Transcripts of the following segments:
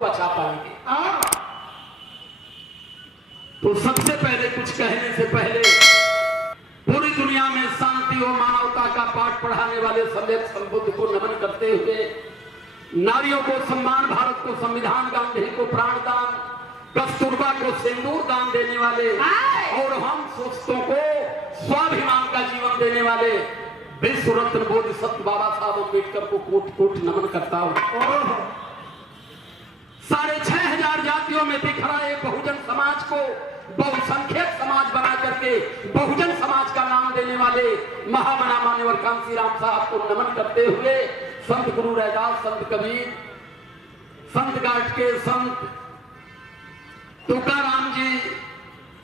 बचा पाएंगे। तो सबसे पहले कुछ कहने से पहले पूरी दुनिया में शांति और मानवता का पाठ पढ़ाने वाले सम्यक संबुद्ध को नमन करते हुए नारियों को सम्मान, भारत को संविधान, गांधी को प्राणदान, कस्तूरबा को सिंदूर दान देने वाले और हम सुस्तों को स्वाभिमान का जीवन देने वाले विश्व रत्न बोधिसत्व बाबा साहब अम्बेडकर को कोट कोट नमन करता हूं। 6,500 जातियों में बिखरा एक बहुजन समाज को बहुसंख्यक समाज बना करके बहुजन समाज का नाम देने वाले महामना मान्यवर कांसी राम साहब को नमन करते हुए संत गुरु रैदास, संत कबीर, संत गाट के संत तुकाराम जी,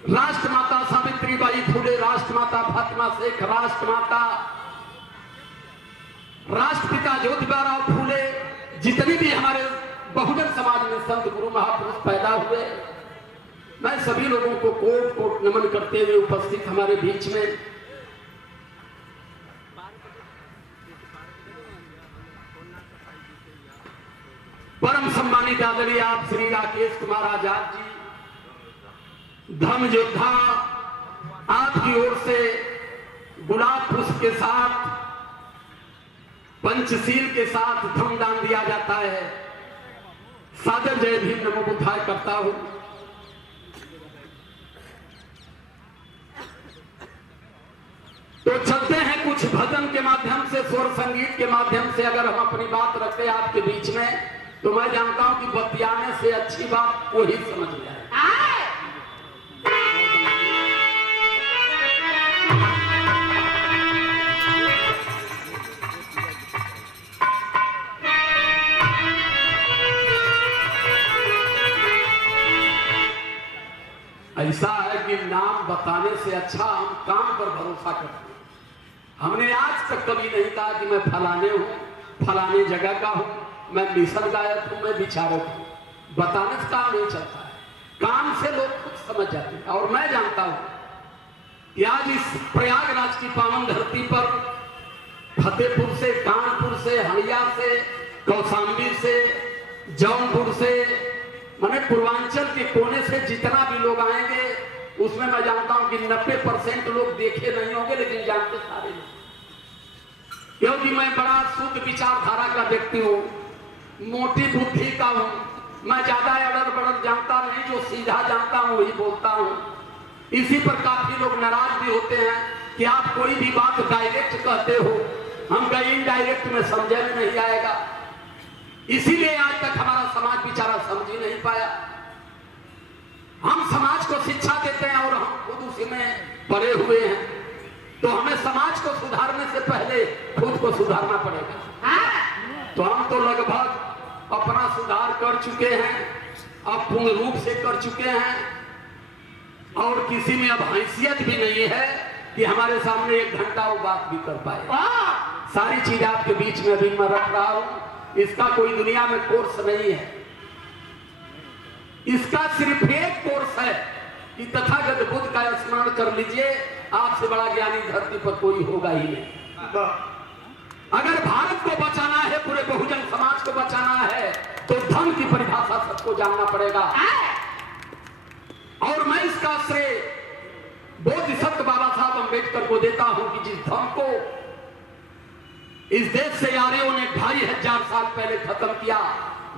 राष्ट्रमाता सावित्रीबाई फुले, राष्ट्रमाता फातिमा शेख, राष्ट्रमाता राष्ट्रपिता ज्योतिबा फूले, जितनी भी हमारे बहुजन समाज में संत गुरु महापुरुष पैदा हुए, मैं सभी लोगों को कोट कोट नमन करते हुए उपस्थित हमारे बीच में परम सम्मानित आदरणीय आप श्री राकेश कुमार आजाद जी, धर्म योद्धा, आपकी ओर से गुलाब पुष्प के साथ, पंचशील के साथ धर्म दान दिया जाता है। सादर जय भीम नमो बुद्धाय करता हूं। तो चलते हैं कुछ भजन के माध्यम से, स्वर संगीत के माध्यम से अगर हम अपनी बात रखते आपके बीच में, तो मैं जानता हूं कि बतियाने से अच्छी बात वही समझ में आए। ऐसा है कि नाम बताने से अच्छा हम काम पर भरोसा करते हैं। हमने आज तक कभी नहीं कहा कि मैं फलाने हूं, फलाने जगह का हूं, मैं मिशन गायक हूं, मैं विचारक हूं। बताने से काम नहीं चलता है, काम से लोग खुद समझ जाते हैं। और मैं जानता हूं कि आज इस प्रयागराज की पावन धरती पर फतेहपुर से, कानपुर से, हड़िया से, कौशाम्बी से, जौनपुर से, मैंने पूर्वांचल के कोने से जितना भी लोग आएंगे, उसमें मैं जानता हूं कि 90% लोग देखे नहीं होंगे, लेकिन जानते सारे लोग। क्योंकि मैं बड़ा शुद्ध विचारधारा का व्यक्ति हूं, मोटी बुद्धि का हूं, मैं ज्यादा अड़र बड़र जानता नहीं, जो सीधा जानता हूं वही बोलता हूं। इसी पर काफी लोग नाराज भी होते हैं कि आप कोई भी बात डायरेक्ट कहते हो, हम कहीं इनडायरेक्ट में समझे में नहीं आएगा। इसीलिए आज तक हमारा समाज बेचारा समझ ही नहीं पाया। हम समाज को शिक्षा देते हैं और हम खुद उसी में पड़े हुए हैं, तो हमें समाज को सुधारने से पहले खुद को सुधारना पड़ेगा। तो हम तो लगभग अपना सुधार कर चुके हैं, अब पूर्ण रूप से कर चुके हैं, और किसी में अब हैसियत भी नहीं है कि हमारे सामने 1 घंटा वो बात भी कर पाए। सारी चीज आपके बीच में अभी मैं रख रहा हूं। इसका कोई दुनिया में कोर्स नहीं है, इसका सिर्फ एक कोर्स है कि तथागत बुद्ध का स्मरण कर लीजिए, आपसे बड़ा ज्ञानी धरती पर कोई होगा ही नहीं। अगर भारत को बचाना है, पूरे बहुजन समाज को बचाना है, तो धर्म की परिभाषा सबको जानना पड़ेगा। और मैं इसका श्रेय बोधिसत्व बाबा साहब अम्बेडकर को देता हूं कि जिस धर्म को इस देश से आर्यों ने 2500 साल पहले खत्म किया,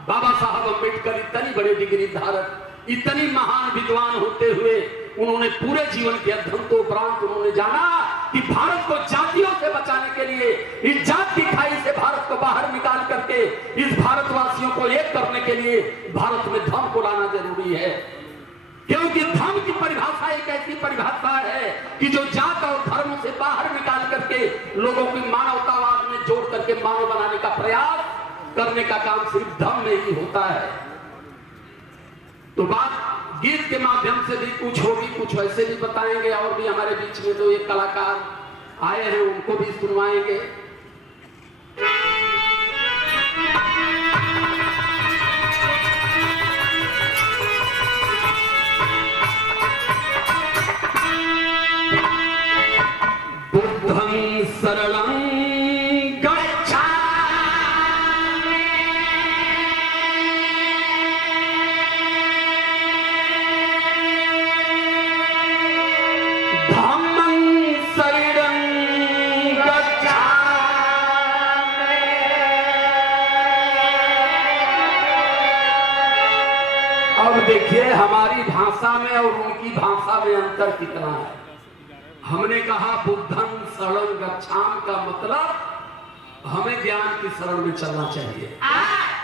बाबा साहब अम्बेडकर इतनी बड़ी डिग्री धारक, इतनी महान विद्वान होते हुए उन्होंने पूरे जीवन के अध्ययन उपरांत उन्होंने जाना कि भारत को जातियों से बचाने के लिए, इस जात की खाई से भारत को बाहर निकाल करके इस भारतवासियों को एक करने के लिए भारत में धर्म को लाना जरूरी है। क्योंकि धर्म की परिभाषा एक ऐसी परिभाषा है कि जो जात और धर्म से बाहर निकाल करके लोगों की मानवतावाद में जोड़ करके मानव बनाने का प्रयास करने का काम सिर्फ धर्म में ही होता है। तो बात गीत के माध्यम से भी कुछ होगी, कुछ वैसे भी बताएंगे, और भी हमारे बीच में जो एक कलाकार आए हैं उनको भी सुनवाएंगे। बुद्धं शरणं गच्छामि अब देखिए हमारी भाषा में और उनकी भाषा में अंतर कितना है। हमने कहा बुद्धं शरणं गच्छामि का मतलब हमें ज्ञान की शरण में चलना चाहिए,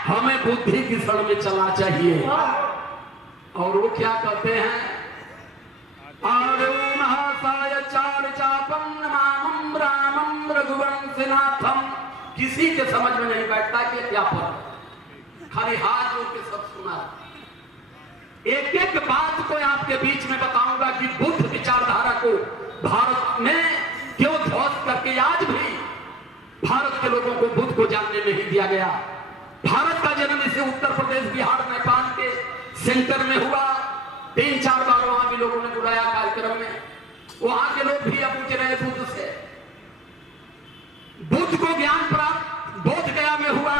हमें बुद्धि की शरण में चलना चाहिए। और वो क्या कहते हैं, रामम रघुवंशनाथम। किसी के समझ में नहीं बैठता कि क्या पढ़, खाली हाथ जोड़ के सब सुना। एक एक बात को आपके बीच में बताऊंगा कि बुद्ध विचारधारा को भारत में क्यों ध्वस्त करके आज भी भारत के लोगों को बुद्ध को जानने नहीं दिया गया। भारत का जन्म इसे उत्तर प्रदेश, बिहार, नेपाल के सेंटर में हुआ। 3-4 बार वहां भी लोगों ने बुलाया कार्यक्रम में, वहां के लोग भी अब पूछ रहे बुद्ध से। बुद्ध को ज्ञान प्राप्त बोध गया में हुआ।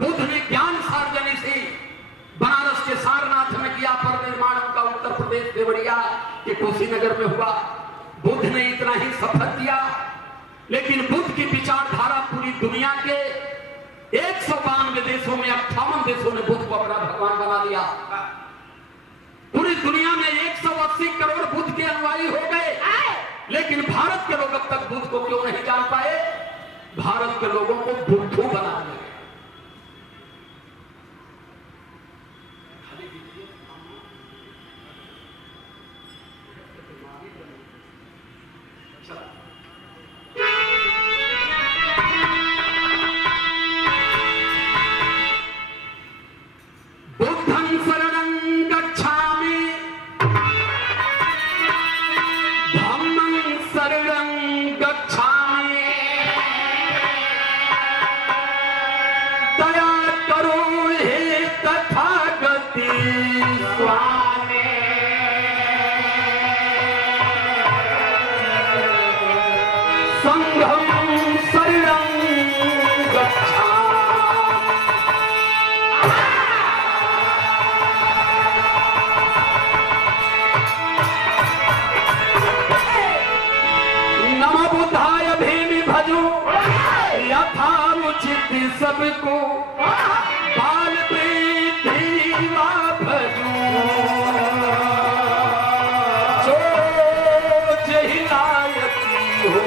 बुद्ध ने ज्ञान सार्वजनिक से बनारस के सारनाथ में किया, पर निर्माण उनका उत्तर प्रदेश देवरिया के कुशीनगर में हुआ। बुद्ध ने इतना ही सफर किया, लेकिन बुद्ध की विचारधारा पूरी दुनिया के 192 देशों में 58 देशों ने बुद्ध को अपना भगवान बना लिया। पूरी दुनिया में 180 करोड़ बुद्ध के अनुयायी हो गए, लेकिन भारत के लोग अब तक बुद्ध को क्यों नहीं जान पाए? भारत के लोगों को बुद्धू बना दिया। सबको बाल प्रीतिवा भजूं, जो हिदायती हो।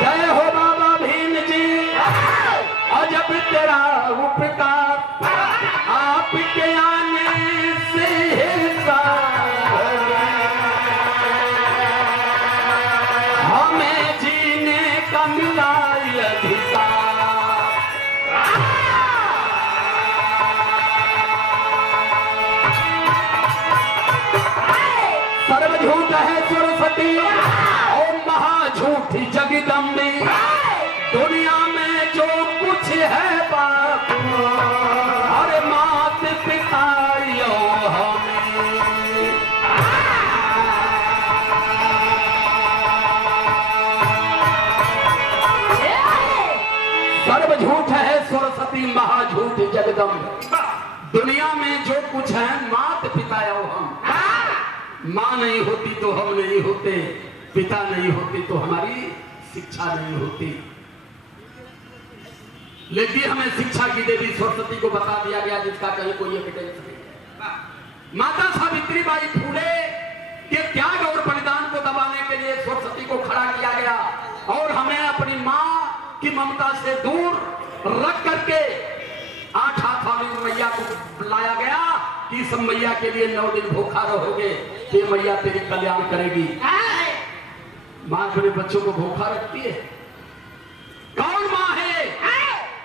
जय हो बाबा भीम जी, अजब तेरा उपकार, आपके आने से सर्वझूठ है सरस्वती और महाझूठी जगदम्बी। दुनिया में जो कुछ है बाप, अरे मात पिता यो हमें। सर्वझूठ है सरस्वती महाझूठी जगदम्बी। दुनिया में जो कुछ है मात पिता यो हम। माँ नहीं होती तो हम नहीं होते, पिता नहीं होती तो हमारी शिक्षा नहीं होती। लेकिन हमें शिक्षा की देवी सरस्वती को बता दिया गया, जिसका कहीं कोई एविडेंस नहीं। माता सावित्री बाई फूले के त्याग और बलिदान को दबाने के लिए सरस्वती को खड़ा किया गया, और हमें अपनी माँ की ममता से दूर रख करके 8 हाथ वाली मैया को लाया गया कि इस मैया के लिए 9 दिन भूखा रहोगे, ये मैया तेरी कल्याण करेगी। माँ अपने बच्चों को भूखा रखती है? कौन माँ है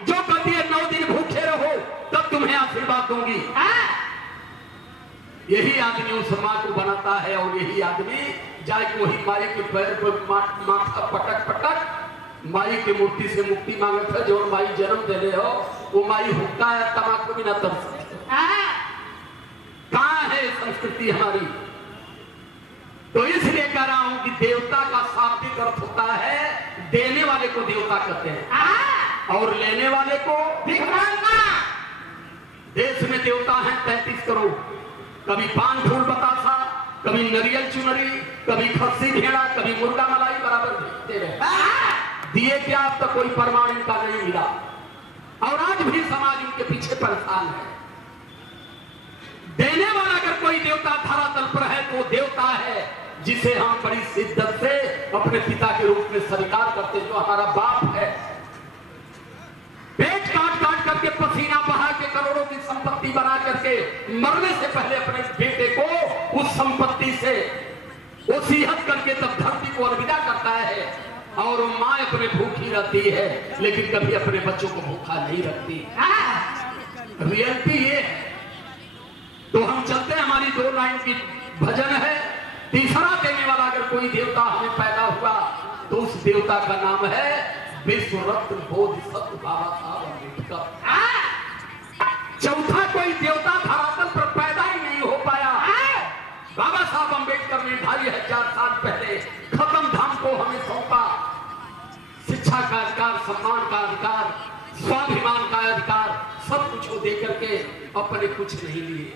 जो कहती है 9 दिन भूखे रहो तब तुम्हें आशीर्वाद दूंगी? यही आदमी उस माँ को बनाता है, और यही आदमी जाए वही माई के पैर पर माथा पटक पटक माई की मूर्ति से मुक्ति मांगता है। जो माई जन्म दे रहे हो वो माई हुक्का है, तमाकू भी ना तर सकते। कहां है संस्कृति हमारी? तो इसलिए कह रहा हूं कि देवता का शाब्दिक अर्थ होता है, देने वाले को देवता कहते हैं और लेने वाले को भिखमंगा। देश में देवता हैं 33 करोड़। कभी पान फूल बतासा, कभी नरियल चुनरी, कभी खस्सी भेड़ा, कभी मुर्गा मलाई बराबर भेजते रहे। दिए क्या, अब तक कोई प्रमाण इनका नहीं मिला और आज भी समाज इनके पीछे परेशान है। देने वाला अगर कोई देवता धरातल पर है तो देवता है जिसे हम बड़ी शिद्दत से अपने पिता के रूप में स्वीकार करते, जो हमारा बाप है। पेट काट काट करके पसीना बहा के करोड़ों की संपत्ति बना करके मरने से पहले अपने बेटे को उस संपत्ति से वसीयत करके तब धरती को अलविदा करता है। और वो माँ अपने भूखी रहती है लेकिन कभी अपने बच्चों को भूखा नहीं रखती। रियलिटी ये है। तो हम चलते हैं, हमारी 2 लाइन की भजन है। तीसरा देने वाला अगर कोई देवता हमें पैदा हुआ तो उस देवता का नाम है विश्व रत्न बोधिसत्व बाबा साहब अम्बेडकर। चौथा कोई देवता धरातल पर पैदा ही नहीं हो पाया। बाबा साहब अम्बेडकर ने 2500 साल पहले खत्म धाम को हमें सौंपा। शिक्षा का अधिकार, सम्मान का अधिकार, स्वाभिमान का अधिकार, सब कुछ वो दे करके अपने कुछ नहीं लिए।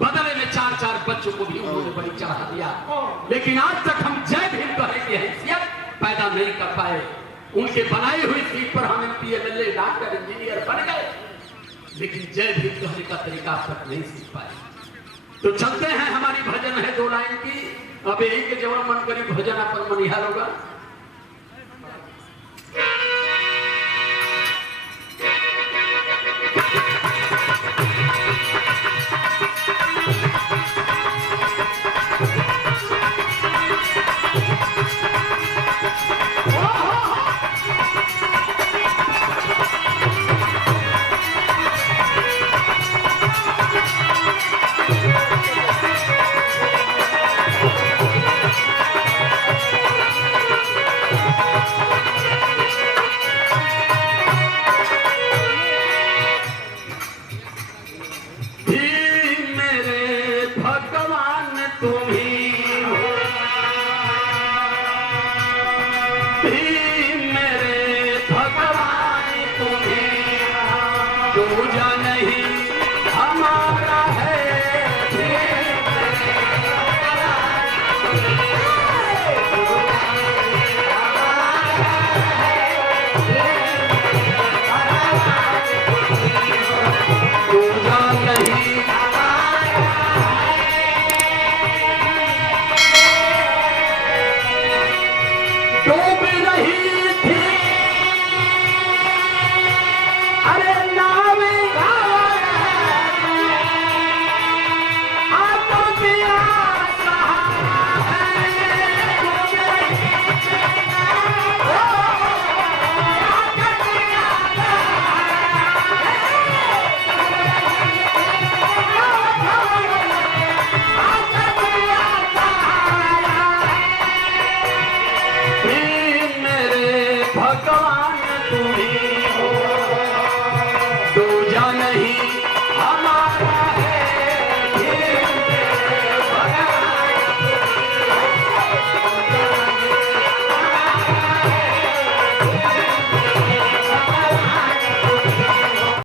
बदले में 4 बच्चों को भी उन्होंने बलि चढ़ा दिया। लेकिन आज तक हम जय भीम कहने की हैसियत पैदा नहीं कर पाए। उनके बनाई हुई सीट पर हम MP MLA डॉक्टर इंजीनियर बन गए लेकिन जय भीम कहने का तरीका तक नहीं सीख पाए। तो चलते हैं, हमारी भजन है 2 लाइन की। अब यही के जवान मन करी भजन अपन मनिहार होगा। डूब रही